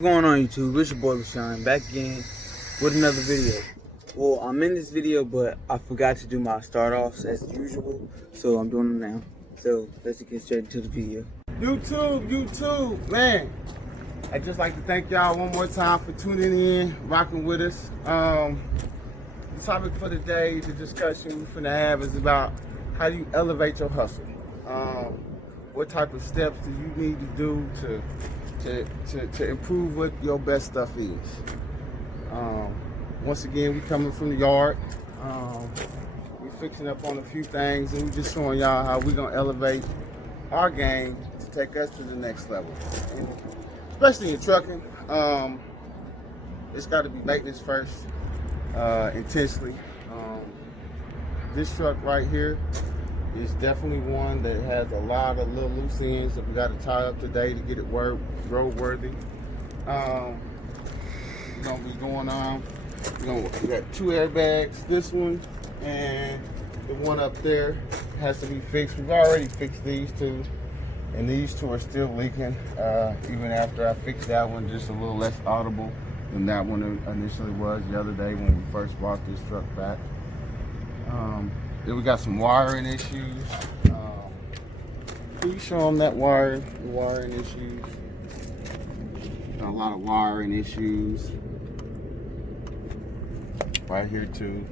What's going on YouTube? It's your boy LaShawn back again with another video. Well, I'm in this video, but I forgot to do my start offs as usual, so I'm doing them now. So let's get straight into the video. YouTube, man. I'd just like to thank y'all one more time for tuning in, rocking with us. The topic for today, the discussion we're gonna have is about how do you elevate your hustle? What type of steps do you need to do to improve what your best stuff is? Once again, we coming from the yard. We fixing up on a few things, and we just showing y'all how we gonna elevate our game to take us to the next level. And especially in trucking, it's got to be maintenance first, intensely. This truck right here is definitely one that has a lot of little loose ends that we got to tie up today to get it roadworthy. We're gonna be going on. We got two airbags. This one and the one up there has to be fixed. We've already fixed these two, and these two are still leaking. Even after I fixed that one, just a little less audible than that one initially was the other day when we first brought this truck back. Then we got some wiring issues. Can you show them that wiring issues? Got a lot of wiring issues right here too.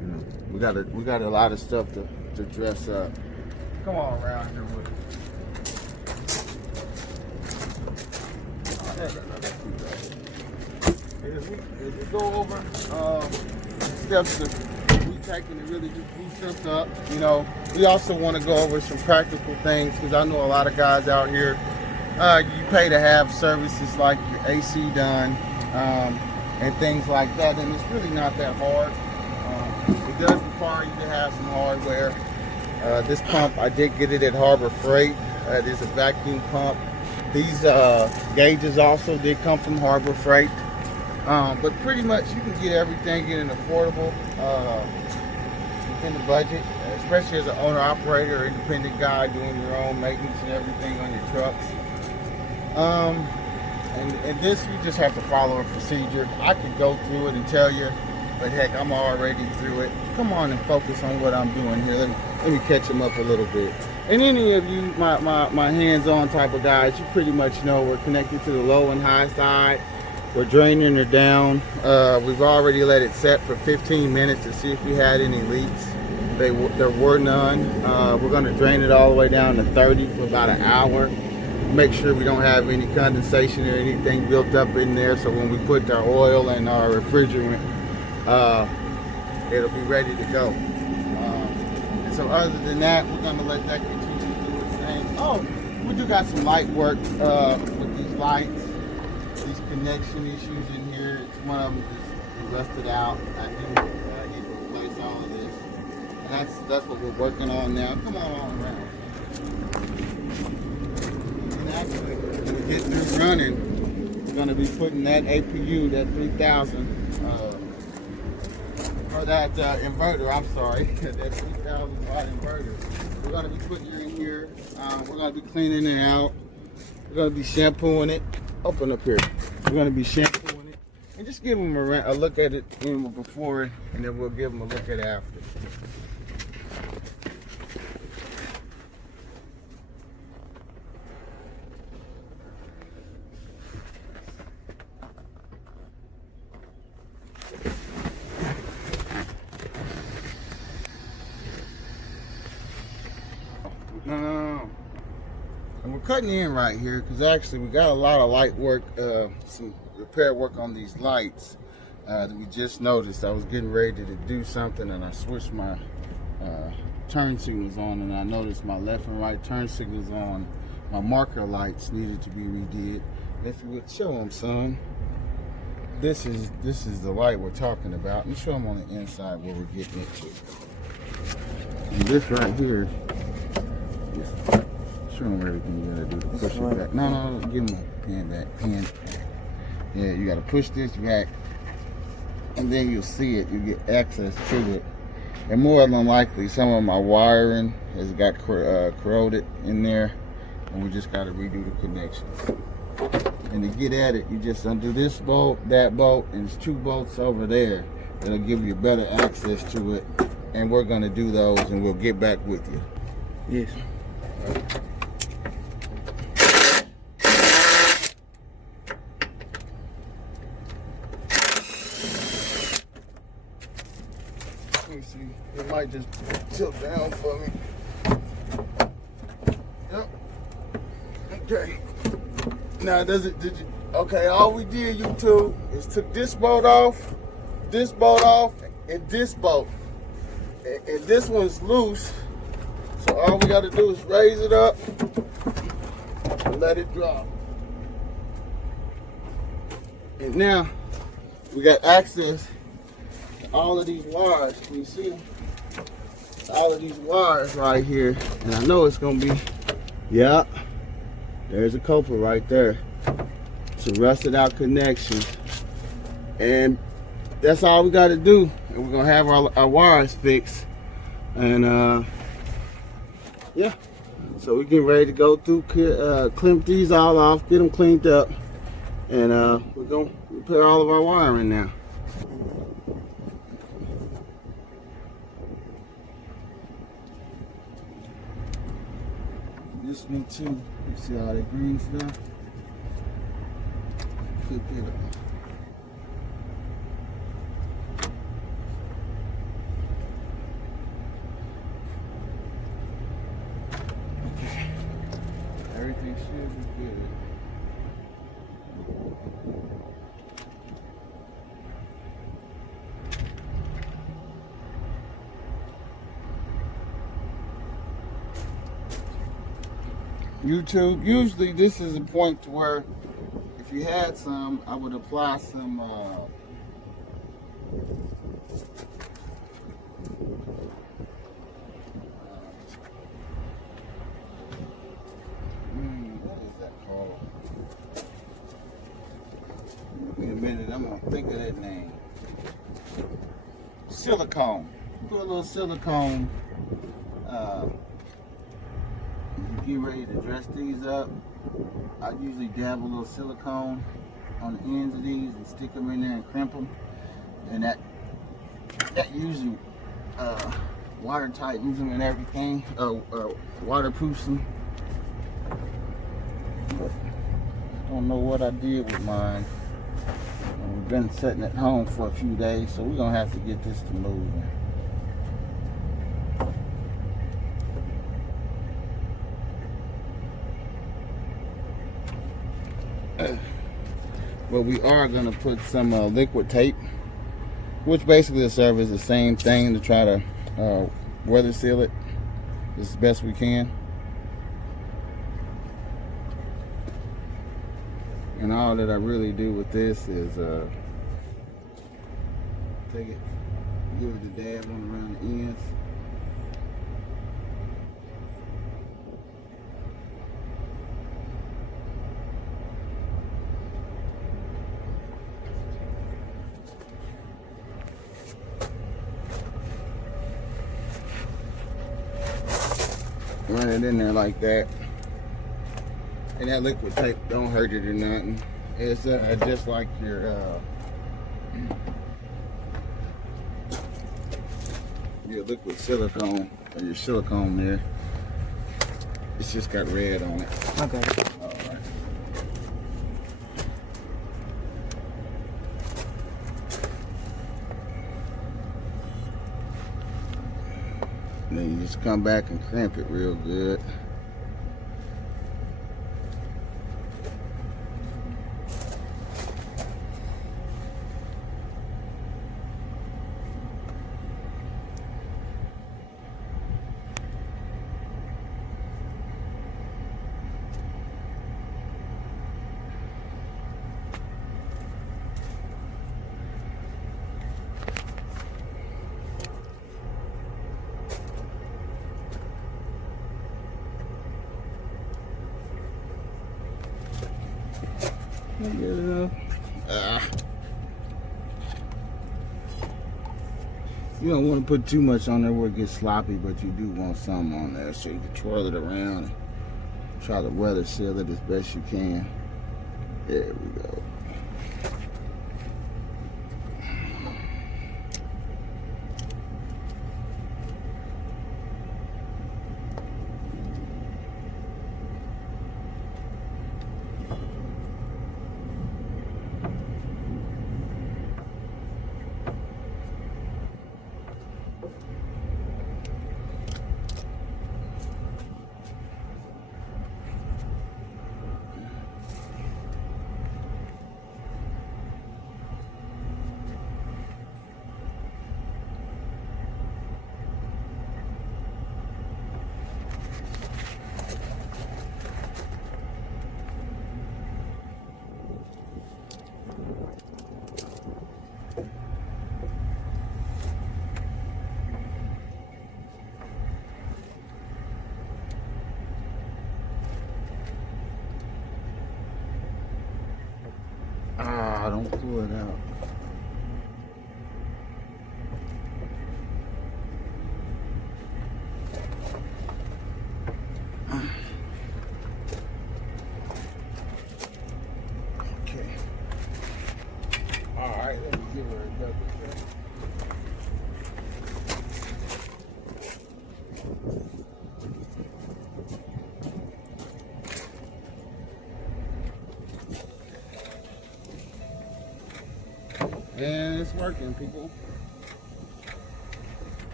You know, we got a lot of stuff to dress up. Come on around here with us. As we go over steps to taking to really just boost us up. You know, we also want to go over some practical things because I know a lot of guys out here, you pay to have services like your AC done and things like that, and it's really not that hard. It does require you to have some hardware. This pump, I did get it at Harbor Freight. It is a vacuum pump. These gauges also did come from Harbor Freight. But pretty much you can get everything in an affordable, within the budget, especially as an owner-operator or independent guy doing your own maintenance and everything on your trucks. And this, you just have to follow a procedure. I could go through it and tell you, but heck, I'm already through it. Come on and focus on what I'm doing here. Let me catch them up a little bit. And any of you, my hands-on type of guys, you pretty much know we're connected to the low and high side. We're draining her down. We've already let it set for 15 minutes to see if we had any leaks. There were none. We're going to drain it all the way down to 30 for about an hour. Make sure we don't have any condensation or anything built up in there, so when we put our oil and our refrigerant, it'll be ready to go. And so other than that, we're going to let that continue to do its thing. Oh, we do got some light work with these lights. These connection issues in here. It's one of them is rusted out. I need to replace all of this. And that's what we're working on now. Come on around. And actually, when we get through running, we're going to be putting that APU, that 3000, or that inverter, I'm sorry, that 3000 watt inverter. We're going to be putting it in here. We're going to be cleaning it out. We're going to be shampooing it. Open up here. We're going to be shampooing it and just give them a look at it before, and then we'll give them a look at it after. No. And we're cutting in right here because actually we got a lot of light work, some repair work on these lights that we just noticed. I was getting ready to do something and I switched my turn signals on, and I noticed my left and right turn signals on. My marker lights needed to be redid. If you would show them, son, this is the light we're talking about. Let me show them on the inside where we're getting into. And this right here is. Show them everything you gotta do to push it back. No, give them a pin back. Yeah, you gotta push this back, and then you'll see it. You get access to it. And more than likely, some of my wiring has got corroded in there, and we just gotta redo the connections. And to get at it, you just undo this bolt, that bolt, and there's 2 bolts over there. It'll give you better access to it. And we're gonna do those and we'll get back with you. Yes. Let me see. It might just tilt down for me. Yep. Okay. Now did you okay, all we did, YouTube, is took this bolt off, and this bolt. And this one's loose. So all we gotta do is raise it up and let it drop. And now we got access to all of these wires. Can you see them? All of these wires right here. And I know it's gonna be, yeah, there's a couple right there. It's a rusted out connection. And that's all we gotta do. And we're gonna have our wires fixed. And yeah, so we getting ready to go through, clamp these all off, get them cleaned up, and we're gonna put all of our wiring now. This one too, you see all that green stuff? Cook it up. Everything should be good. YouTube, usually this is a point to where if you had some, I would apply some what is that called? Wait a minute, I'm gonna think of that name. Silicone. Put a little silicone. Get ready to dress these up. I usually dab a little silicone on the ends of these and stick them in there and crimp them, and that usually water tightens them and everything, waterproofs them. But I don't know what I did with mine. We've been sitting at home for a few days, so we're gonna have to get this to moving. But we are going to put some liquid tape, which basically will serve as the same thing to try to weather seal it as best we can. And all that I really do with this is take it, give it a dab on around the ends. Run it in there like that, and that liquid tape don't hurt it or nothing. It's just like your liquid silicone or your silicone there. It's just got red on it. Okay. All right. And then you just come back and crimp it real good. You don't want to put too much on there where it gets sloppy, but you do want some on there so you can twirl it around and try to weather seal it as best you can. There we go. Ah, don't pull it out. Okay. All right, let me give her a double check. And it's working, people.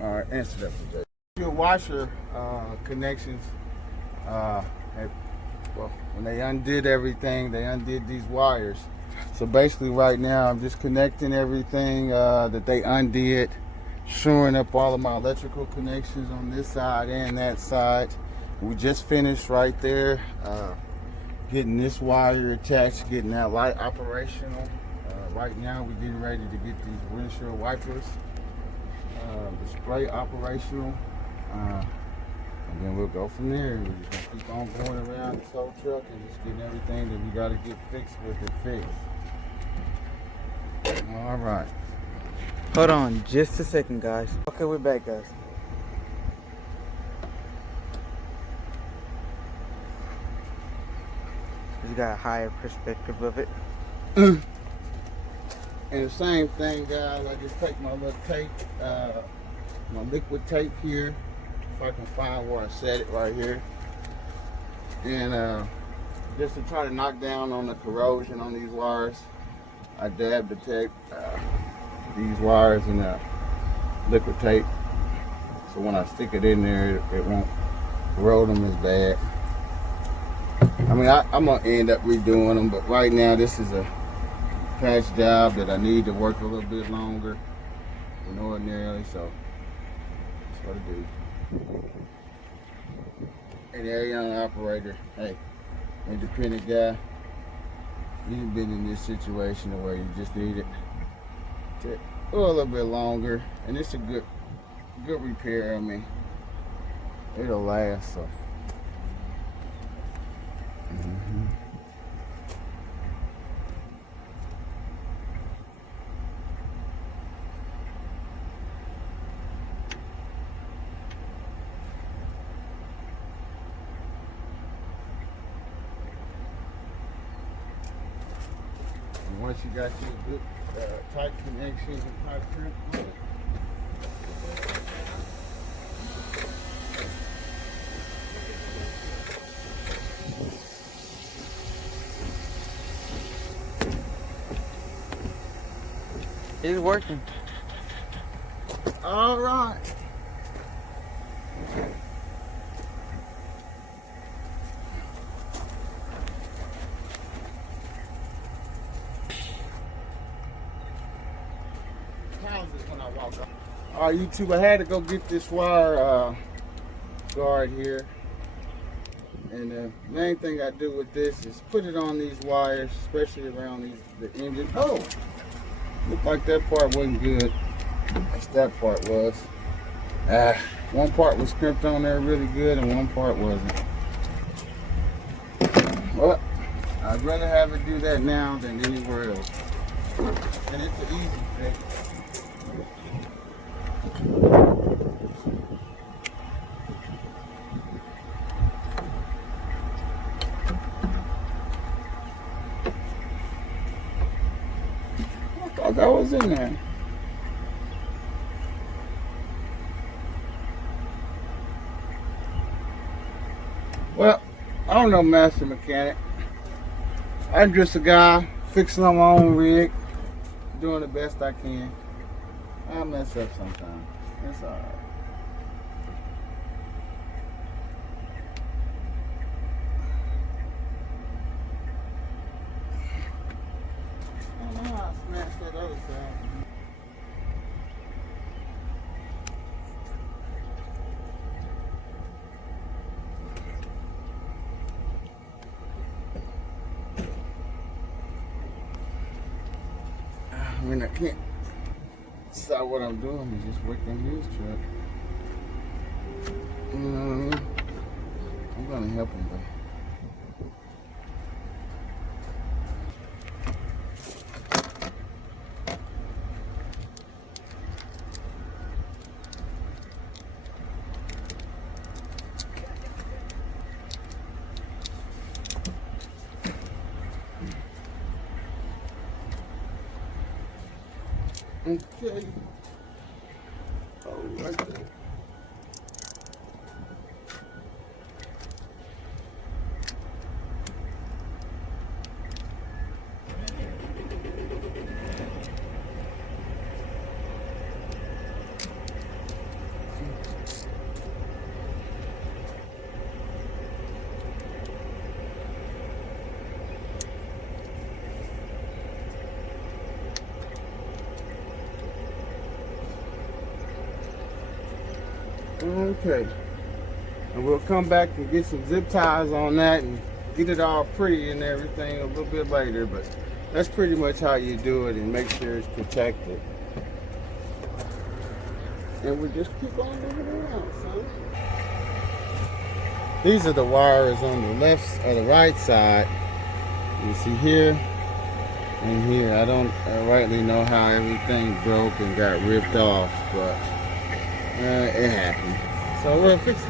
All right, answer that for Jay. Your washer connections, well, when they undid everything, they undid these wires. So basically right now, I'm just connecting everything that they undid, shoring up all of my electrical connections on this side and that side. We just finished right there, getting this wire attached, getting that light operational. Right now, we're getting ready to get these windshield wipers, the spray operational, and then we'll go from there. We're just gonna keep on going around this whole truck and just getting everything that we gotta get fixed with it fixed. All right. Hold on just a second, guys. Okay, we're back, guys. You got a higher perspective of it. And the same thing, guys, I just take my little tape, my liquid tape here, if I can find where I set it right here. And just to try to knock down on the corrosion on these wires, I dab the tape, these wires in the liquid tape. So when I stick it in there, it won't corrode them as bad. I mean, I'm gonna end up redoing them, but right now this is a patch job that I need to work a little bit longer than ordinarily, so that's what I do. And there, young operator, hey, independent guy, you've been in this situation where you just need it to go a little bit longer, and it's a good repair. I mean, it'll last. So. And once you got your good tight connections and tight crimp on it, It's working. all right. When I walk up. All right, YouTube, I had to go get this wire guard here. And the main thing I do with this is put it on these wires, especially around the engine. Oh, looked like that part wasn't good. Yes, that part was. One part was crimped on there really good and one part wasn't. Well, I'd rather have it do that now than anywhere else. And it's an easy fix. that was in there. Well, I'm no master mechanic. I'm just a guy fixing on my own rig, doing the best I can. I mess up sometimes. It's alright. I don't know how I smashed that other side. I mean, I can't decide what I'm doing. Is just work on his truck. You know what I mean? I'm gonna help him though. Okay. Oh, right there. Okay. And we'll come back and get some zip ties on that and get it all pretty and everything a little bit later, but that's pretty much how you do it and make sure it's protected. And we just keep on moving around, son. These are the wires on the left or the right side. You see here and here. I don't rightly know how everything broke and got ripped off, but it happened. So we'll fix it.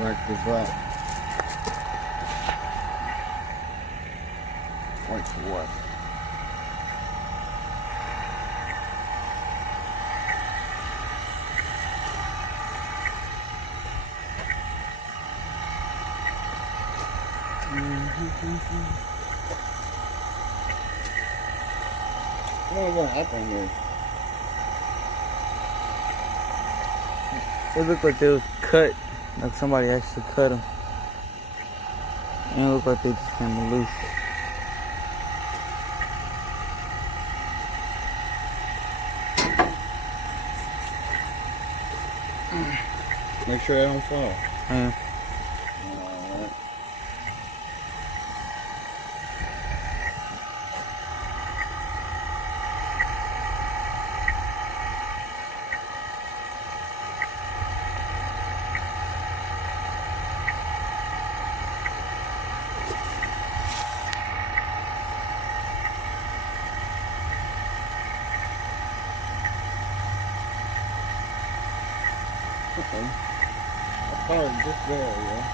Like this up. Like what? I don't know what happened here. It looked like they was cut, like somebody actually cut them. And it looked like they just came loose. Make sure they don't fall. Yeah. Alright. Okay. That car is just there, yeah.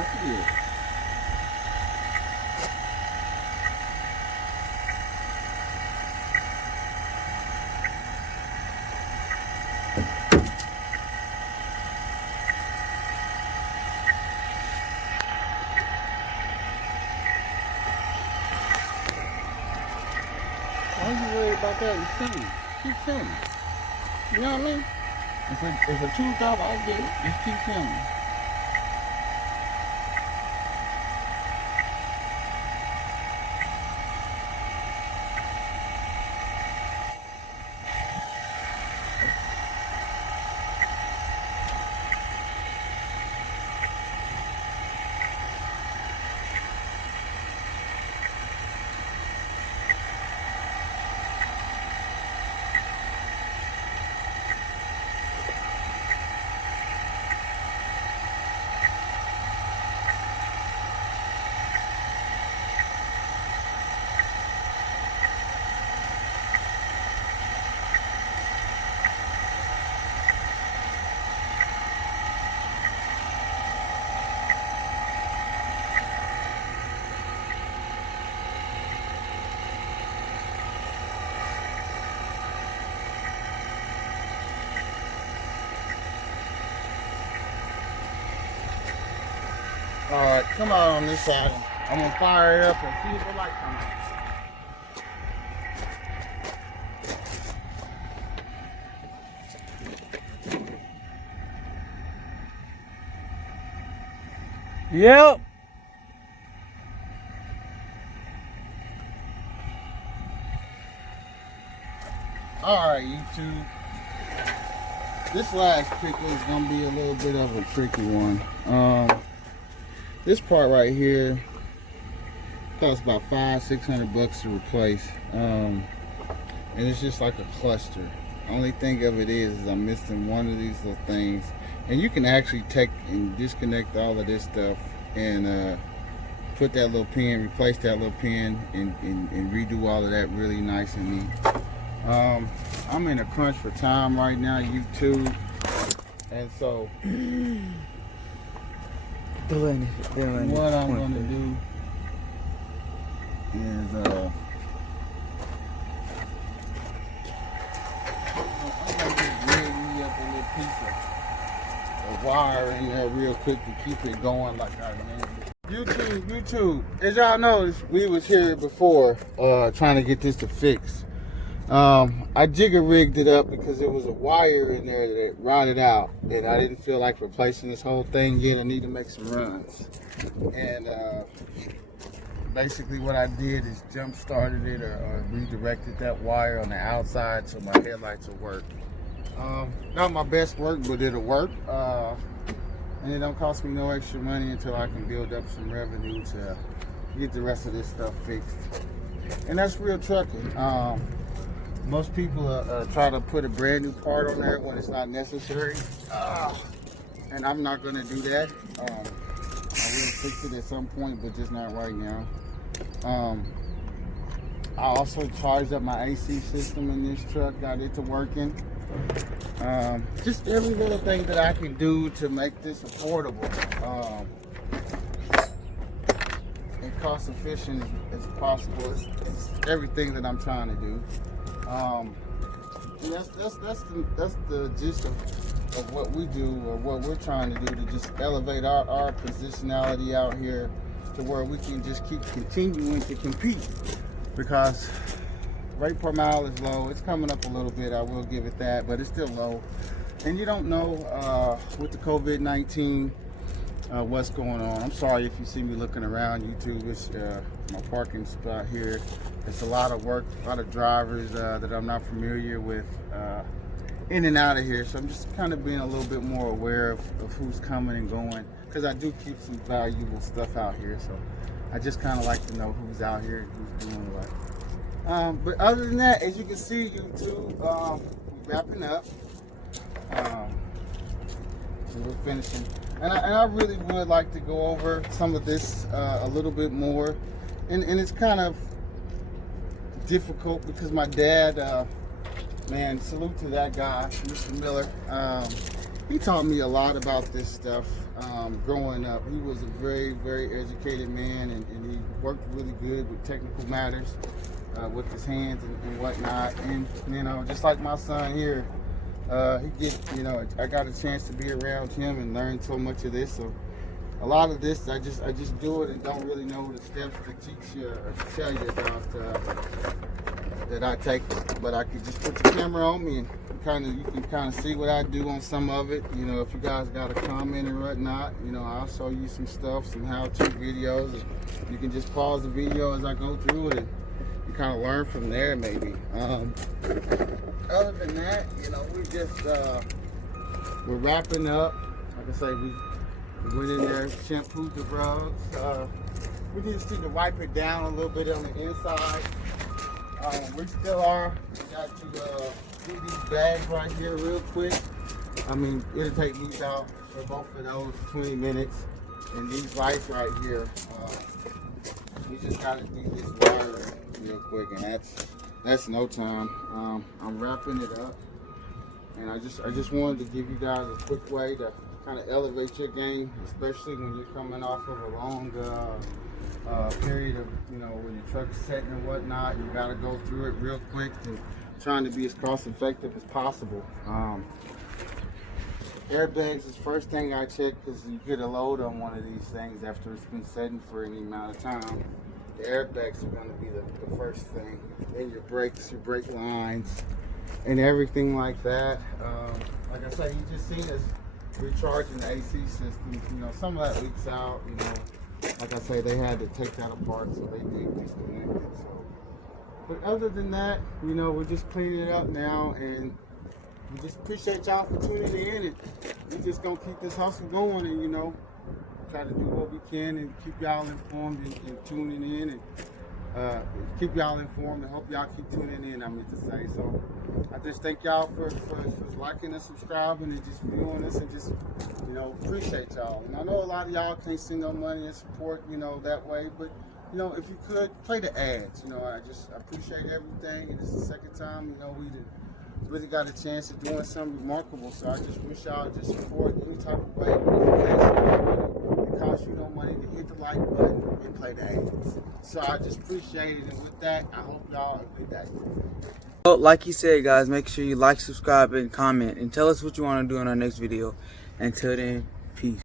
Yeah. Why are you worried about that? You filming. Keep filming. You know what I mean? If a tooth out, I get it. Just keep filming. All right, come out on this side. I'm gonna fire it up and see if the light comes on. Yep. All right, YouTube. This last pickle is gonna be a little bit of a tricky one. This part right here costs about $500-600 to replace, and it's just like a cluster. Only thing of it is I'm missing one of these little things, and you can actually take and disconnect all of this stuff and put that little pin, replace that little pin, and redo all of that really nice and neat. I'm in a crunch for time right now, YouTube, and so what I'm going to do is I'm going to just rig me up a little piece of wire in there real quick to keep it going like I did. YouTube, as y'all know, we was here before trying to get this to fix. I jigger rigged it up because there was a wire in there that rotted out, and I didn't feel like replacing this whole thing yet. I need to make some runs, and basically what I did is jump started it or redirected that wire on the outside so my headlights will work. Not my best work, but it'll work, and it don't cost me no extra money until I can build up some revenue to get the rest of this stuff fixed. And that's real trucking. Most people try to put a brand new part on there when it's not necessary, and I'm not going to do that. I will fix it at some point, but just not right now. I also charged up my AC system in this truck, got it to working. Just every little thing that I can do to make this affordable and cost efficient as possible. It's everything that I'm trying to do. And that's the gist of what we do, or what we're trying to do, to just elevate our positionality out here to where we can just keep continuing to compete, because rate per mile is low. It's coming up a little bit, I will give it that, but it's still low. And you don't know with the COVID-19 what's going on. I'm sorry if you see me looking around, YouTube. It's my parking spot here. It's a lot of work, a lot of drivers that I'm not familiar with in and out of here. So I'm just kind of being a little bit more aware of who's coming and going, because I do keep some valuable stuff out here. So I just kind of like to know who's out here and who's doing what. But other than that, as you can see, YouTube, wrapping up. So we're finishing. And I really would like to go over some of this a little bit more. And it's kind of difficult because my dad, man, salute to that guy, Mr. Miller. he taught me a lot about this stuff growing up. He was a very, very educated man, and he worked really good with technical matters with his hands and whatnot. And you know, just like my son here, I got a chance to be around him and learn so much of this. So a lot of this, I just do it and don't really know the steps to teach you or to tell you about that I take. But I could just put the camera on me and you can kind of see what I do on some of it. You know, if you guys got a comment or whatnot, you know, I'll show you some stuff, some how-to videos. You can just pause the video as I go through it and you kind of learn from there maybe. Other than that, you know, we're wrapping up. Like I say, we went in there, shampooed the rugs. We just need to wipe it down a little bit on the inside. We still are. We got to do these bags right here real quick. I mean, it'll take me about for both of those 20 minutes. And these lights right here, we just got to do this wiring real quick, and that's no time. I'm wrapping it up, and I just wanted to give you guys a quick way to kind of elevate your game, especially when you're coming off of a long period of, you know, when your truck's setting and whatnot. You got to go through it real quick and trying to be as cost effective as possible. Airbags is first thing I check, because you get a load on one of these things after it's been setting for any amount of time. The airbags are going to be the first thing. Then your brakes, your brake lines, and everything like that. Like I say, you just seen us recharging the AC system. You know, some of that leaks out. You know, like I say, they had to take that apart, so they did disconnect it. So, but other than that, you know, we're just cleaning it up now, and we just appreciate y'all for tuning in, and we're just gonna keep this hustle going, and you know, try to do what we can and keep y'all informed and tuning in, and keep y'all informed, and hope y'all keep tuning in. I meant to say. So I just thank y'all for liking and subscribing and just viewing us, and just, you know, appreciate y'all. And I know a lot of y'all can't send no money and support, you know, that way, but you know, if you could play the ads, you know, I appreciate everything. And this is the second time, you know, we really got a chance of doing something remarkable. So I just wish y'all just support any type of way. It costs you no money to hit the like button and play the ads. So I just appreciate it. And with that, I hope y'all have a good day. Well, like he said, guys, make sure you like, subscribe, and comment, and tell us what you want to do in our next video. Until then, peace.